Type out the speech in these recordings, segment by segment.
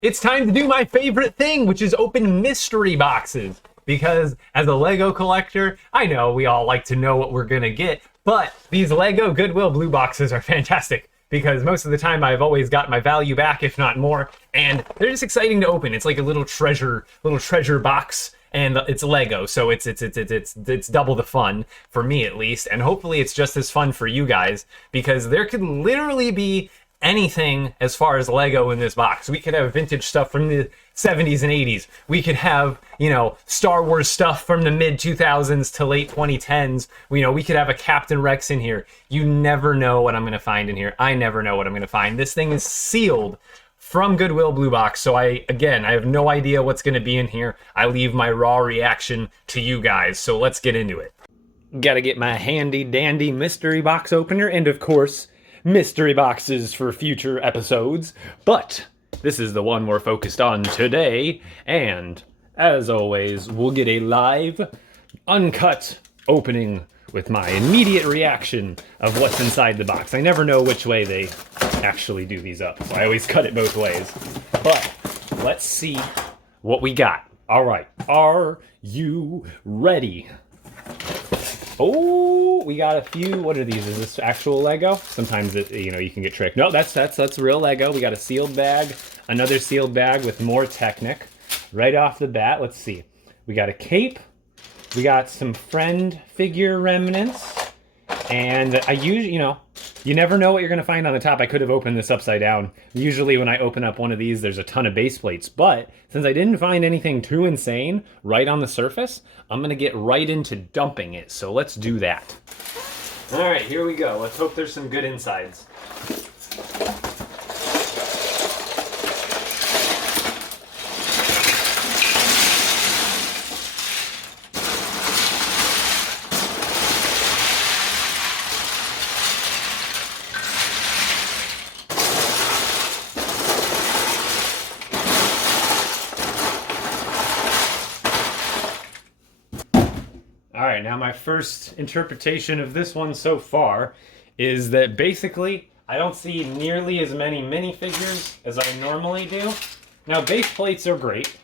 It's time to do my favorite thing, which is open mystery boxes. Because as a Lego collector, I know we all like to know what we're gonna get, but these Lego Goodwill blue boxes are fantastic because most of the time I've always got my value back, if not more, and they're just exciting to open. It's like a little treasure box, and it's Lego, so it's double the fun for me at least, and hopefully it's just as fun for you guys because there could literally be anything as far as Lego in this box. We could have vintage stuff from the 70s and 80s. We could have, Star Wars stuff from the mid 2000s to late 2010s. We could have a Captain Rex in here. You never know what I'm going to find in here. I never know what I'm going to find. This thing is sealed from Goodwill Blue Box, so I have no idea what's going to be in here. I leave my raw reaction to you guys, so let's get into it. Gotta get my handy dandy mystery box opener, and of course, mystery boxes for future episodes, but this is the one we're focused on today, and as always, we'll get a live, uncut opening with my immediate reaction of what's inside the box. I never know which way they actually do these up, so I always cut it both ways. But let's see what we got. All right, are you ready? Oh, we got a few. What are these? Is this actual Lego? Sometimes you can get tricked. No, that's real Lego. We got a sealed bag, another sealed bag with more Technic. Right off the bat, let's see. We got a cape. We got some friend figure remnants. And I usually, you never know what you're going to find on the top. I could have opened this upside down. Usually when I open up one of these, there's a ton of base plates. But since I didn't find anything too insane right on the surface, I'm going to get right into dumping it. So let's do that. All right, here we go. Let's hope there's some good insides. All right, now my first interpretation of this one so far is that basically I don't see nearly as many minifigures as I normally do. Now, base plates are great.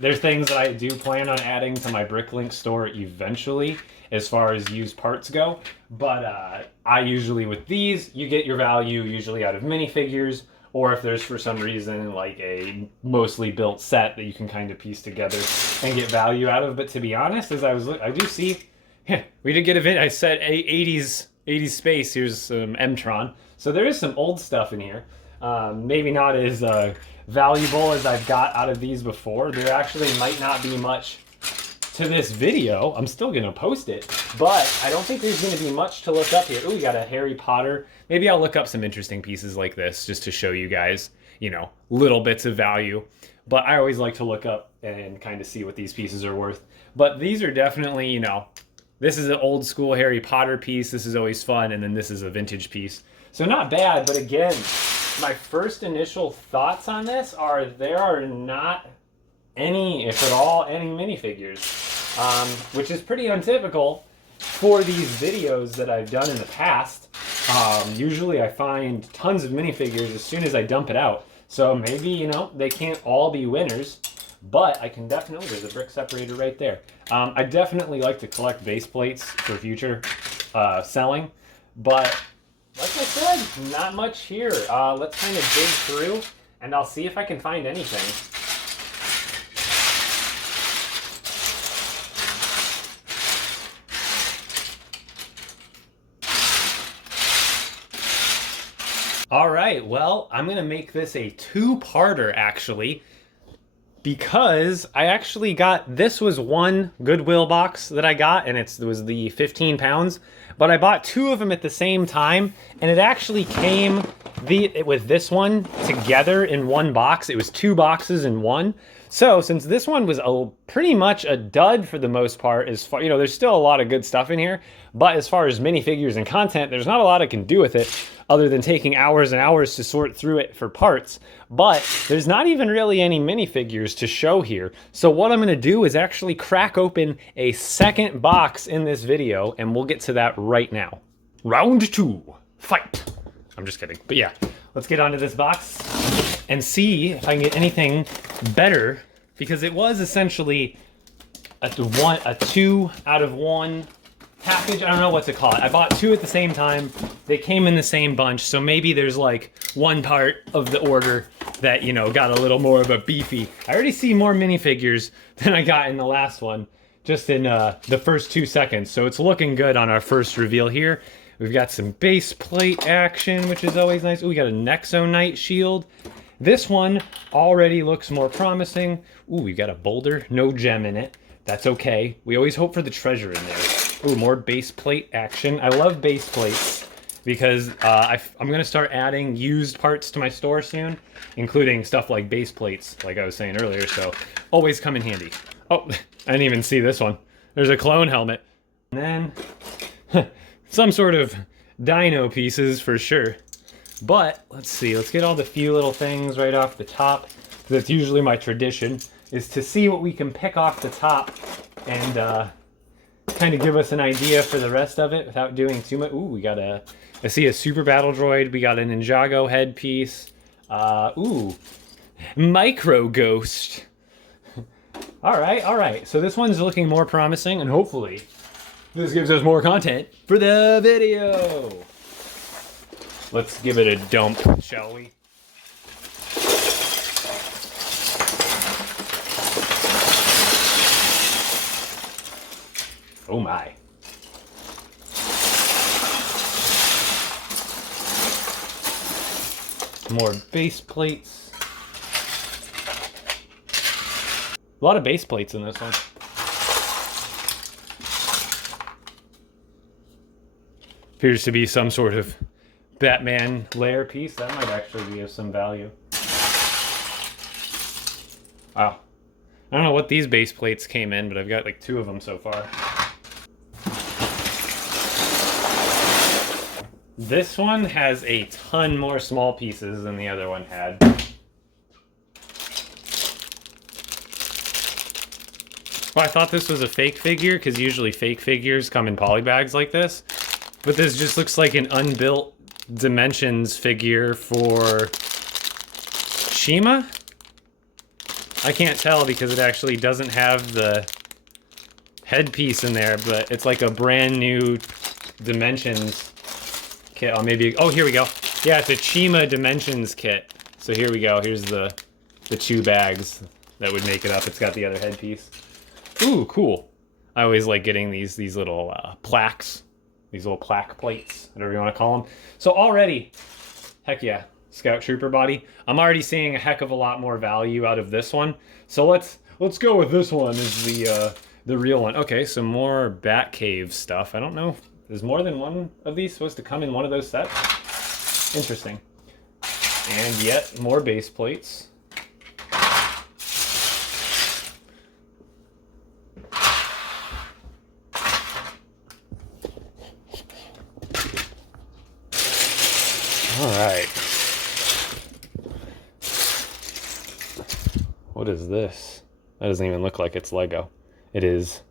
There's things that I do plan on adding to my Bricklink store eventually as far as used parts go. But I usually, with these, you get your value usually out of minifigures, or if there's for some reason like a mostly built set that you can kind of piece together and get value out of. But to be honest, as I do see, we did get I said 80s space. Here's some M-Tron. So there is some old stuff in here. Maybe not as valuable as I've got out of these before. There actually might not be much to this video. I'm still gonna post it, but I don't think there's gonna be much to look up here. Oh, we got a Harry Potter. Maybe I'll look up some interesting pieces like this just to show you guys, little bits of value. But I always like to look up and kind of see what these pieces are worth. But these are definitely, this is an old school Harry Potter piece. This is always fun. And then this is a vintage piece. So not bad, but again, my first initial thoughts on this are there are not any, if at all, any minifigures, which is pretty untypical for these videos that I've done in the past. Usually I find tons of minifigures as soon as I dump it out. So maybe, they can't all be winners, but I can definitely, there's a brick separator right there. I definitely like to collect base plates for future selling, but like I said, not much here. Let's kind of dig through and I'll see if I can find anything. All right, well, I'm going to make this a two-parter, actually, because I actually got, this was one Goodwill box that I got, and it was the 15 pounds, but I bought two of them at the same time, and it actually came with this one together in one box. It was two boxes in one. So since this one was pretty much a dud for the most part, as far, there's still a lot of good stuff in here, but as far as minifigures and content, there's not a lot I can do with it other than taking hours and hours to sort through it for parts. But there's not even really any minifigures to show here. So what I'm gonna do is actually crack open a second box in this video, and we'll get to that right now. Round two, fight. I'm just kidding, but yeah, let's get onto this box. and see if I can get anything better, because it was essentially a 2 out of 1 package. I don't know what to call it. I bought 2 at the same time. They came in the same bunch, so maybe there's like one part of the order that, you know, got a little more of a beefy. I already see more minifigures than I got in the last one, just in the first 2 seconds. So it's looking good on our first reveal here. We've got some base plate action, which is always nice. Ooh, we got a Nexo Knight shield. This one already looks more promising. Ooh, we got a boulder, no gem in it. That's okay. We always hope for the treasure in there. Ooh, more base plate action. I love base plates because I'm going to start adding used parts to my store soon, including stuff like base plates, like I was saying earlier, so always come in handy. Oh, I didn't even see this one. There's a clone helmet. And then some sort of dino pieces for sure. But let's see, let's get all the few little things right off the top. That's usually my tradition, is to see what we can pick off the top and kind of give us an idea for the rest of it without doing too much. Ooh, we got I see a super battle droid. We got a Ninjago headpiece. Ooh, micro ghost. All right. So this one's looking more promising, and hopefully this gives us more content for the video. Let's give it a dump, shall we? Oh my. More base plates. A lot of base plates in this one. Appears to be some sort of Batman layer piece. That might actually be of some value. Wow. I don't know what these base plates came in, but I've got like 2 of them so far. This one has a ton more small pieces than the other one had. Well, I thought this was a fake figure, because usually fake figures come in poly bags like this. But this just looks like an unbuilt Dimensions figure for Shima? I can't tell because it actually doesn't have the headpiece in there, but it's like a brand new Dimensions kit. Oh, maybe, oh, here we go. Yeah, it's a Shima Dimensions kit. So here we go. Here's the 2 bags that would make it up. It's got the other headpiece. Ooh, cool. I always like getting these little plaques. These little plaque plates, whatever you want to call them. So already, heck yeah, Scout Trooper body. I'm already seeing a heck of a lot more value out of this one. So let's go with this one as the real one. Okay, some more Batcave stuff. I don't know. Is more than one of these supposed to come in one of those sets? Interesting. And yet more base plates. All right. What is this? That doesn't even look like it's Lego. It is.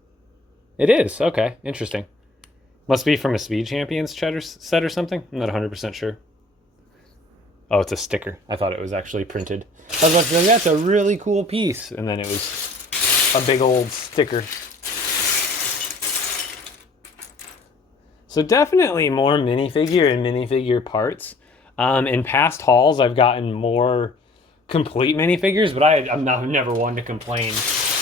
It is. Okay. Interesting. Must be from a Speed Champions set or something. I'm not 100% sure. Oh, it's a sticker. I thought it was actually printed. I was like, that's a really cool piece. And then it was a big old sticker. So definitely more minifigure and minifigure parts. In past hauls, I've gotten more complete minifigures, but I'm never one to complain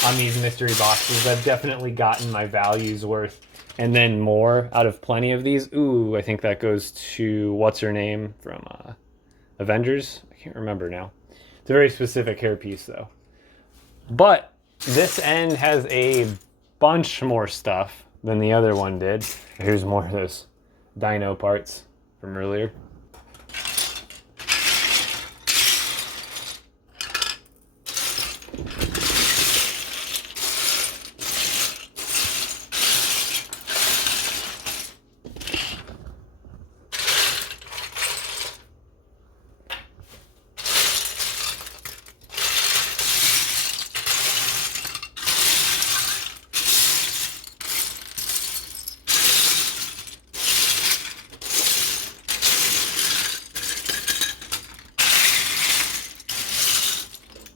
on these mystery boxes. I've definitely gotten my value's worth, and then more out of plenty of these. Ooh, I think that goes to what's her name from Avengers. I can't remember now. It's a very specific hairpiece though. But this end has a bunch more stuff than the other one did. Here's more of those dino parts from earlier.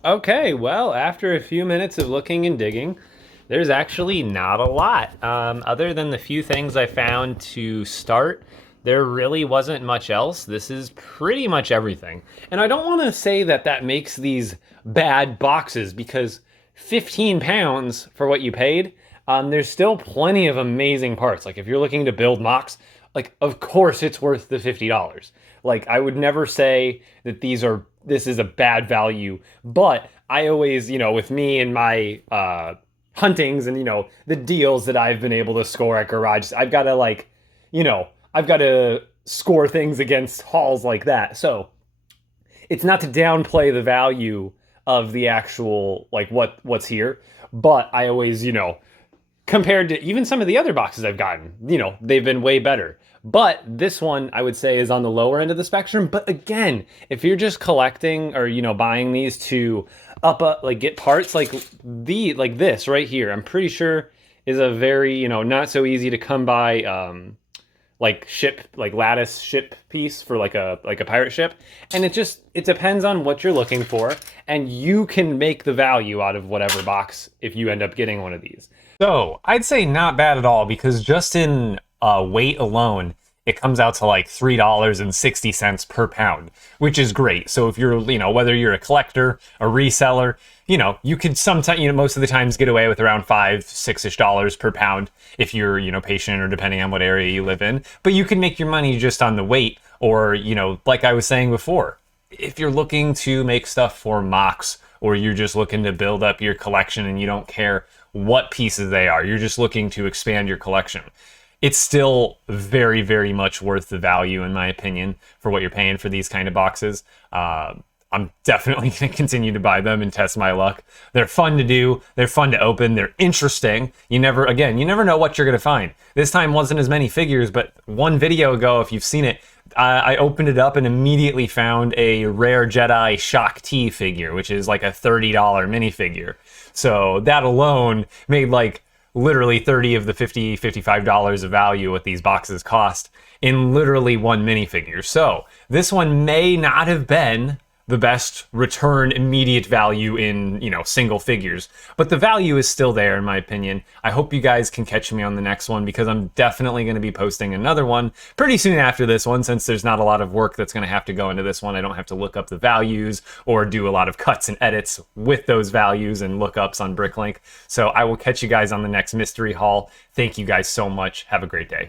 Okay, well, after a few minutes of looking and digging, there's actually not a lot. Other than the few things I found to start, there really wasn't much else. This is pretty much everything. And I don't want to say that that makes these bad boxes, because 15 pounds for what you paid, there's still plenty of amazing parts. Like if you're looking to build mocks, like of course it's worth the $50. Like I would never say that this is a bad value, but I always, with me and my huntings and the deals that I've been able to score at garages, I've got to I've got to score things against hauls like that. So it's not to downplay the value of the actual like what's here, but I always, compared to even some of the other boxes I've gotten, they've been way better. But this one I would say is on the lower end of the spectrum. But again, if you're just collecting or buying these to like get parts like this right here, I'm pretty sure is a very not so easy to come by like lattice ship piece for like a pirate ship. And it depends on what you're looking for, and you can make the value out of whatever box if you end up getting one of these. So I'd say not bad at all, because just in weight alone, it comes out to like $3.60 per pound, which is great. So if you're, whether you're a collector, a reseller, you could sometimes, most of the times get away with around $5-6-ish per pound if you're, patient, or depending on what area you live in. But you can make your money just on the weight, or, like I was saying before, if you're looking to make stuff for mocks, or you're just looking to build up your collection and you don't care what pieces they are, you're just looking to expand your collection, it's still very, very much worth the value, in my opinion, for what you're paying for these kind of boxes. I'm definitely going to continue to buy them and test my luck. They're fun to do. They're fun to open. They're interesting. You never know what you're going to find. This time wasn't as many figures, but one video ago, if you've seen it, I opened it up and immediately found a rare Jedi Shock T figure, which is like a $30 minifigure. So that alone made like literally 30 of the $55 of value what these boxes cost in literally one minifigure. So this one may not have been the best return immediate value in, single figures, but the value is still there, in my opinion. I hope you guys can catch me on the next one, because I'm definitely going to be posting another one pretty soon after this one, since there's not a lot of work that's going to have to go into this one. I don't have to look up the values or do a lot of cuts and edits with those values and lookups on Bricklink. So I will catch you guys on the next mystery haul. Thank you guys so much. Have a great day.